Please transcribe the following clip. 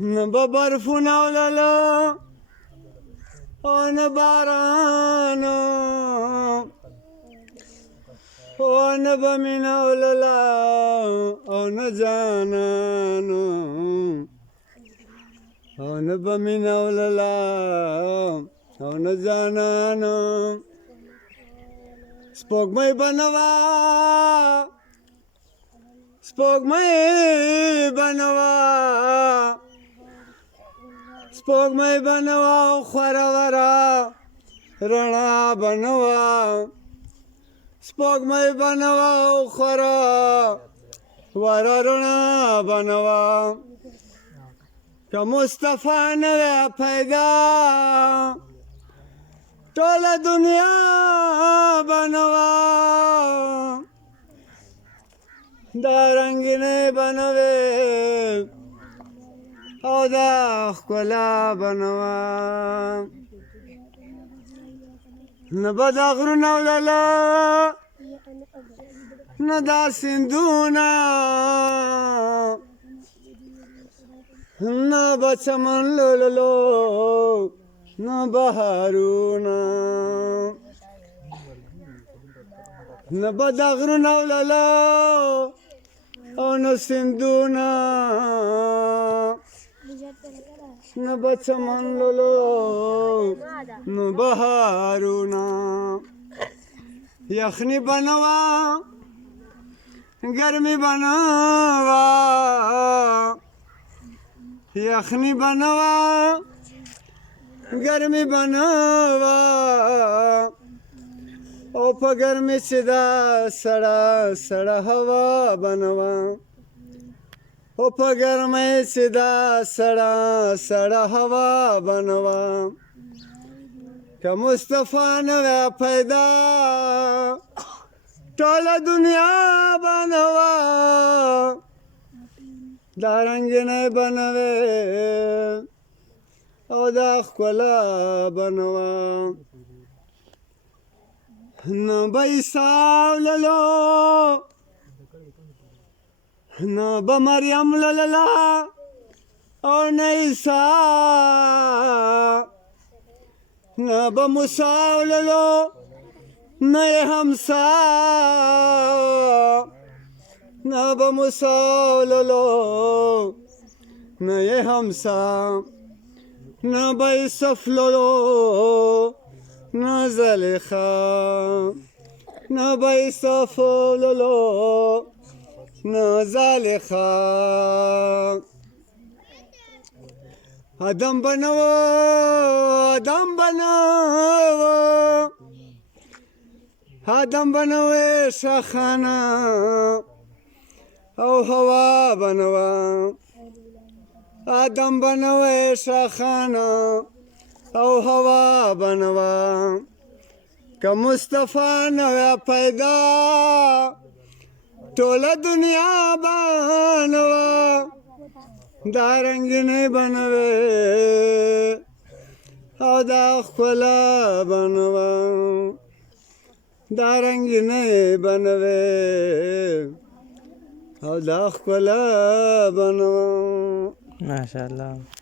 نه به برفونه ولله او نه بارانو او نه به مینه ولله او نه جانانو او نه به مینه ولله او نه جانانو سپوږمۍ به نه وه سپوږمۍ به نه وه سپوږمۍ به نه وه او خوره وره رڼا به نه وه سپوږمۍ به نه وه او خوره وره رڼا به نه وه که مصطفی نه وی پیدا ټوله دنیا به نه وه دا رنګینۍ به نه وې او دا ښکلا به نه وه نه به دا غرونه ولله نه دا سیندونه نه به چمن لوللو نه بهارونه نه به دا غرونه ولله او نه سیندونه نه به چمن لولو نه بهارونه یخني به نه وه ګرمي به نه وه یخني به نه وه ګرمي به نه وه او په ګرمۍ چې دا سړه سړه هوا به نه وه او په ګرمۍ چې دا سړه سړه هوا به نه وه که مصطفی نه وی پیدا ټوله دنیا به نه وه دا رنګینۍ به نه وې او دا ښکلا به نه وه نه به عیسی وللو نه به مریم للله او نه عیسی نه به موسی وللو نه یې حمزه نه به موسی وللو نه یې حمزه نه به یوسف للو نه زلیخا نه به یوسف للو نه زلیخا آدم به نه و آدم به نه و آدم به نه و شاخانه او هوا به نه و آدم به نه و شاخانه او هوا به نه وه که مصطفی نه وی پیدا ټوله دنیا به نه وه دا رنګینۍ به نه وې او دا ښکلا به نه وه دا رنګینۍ به نه وې او دا ښکلا به نه وه ماشاءالله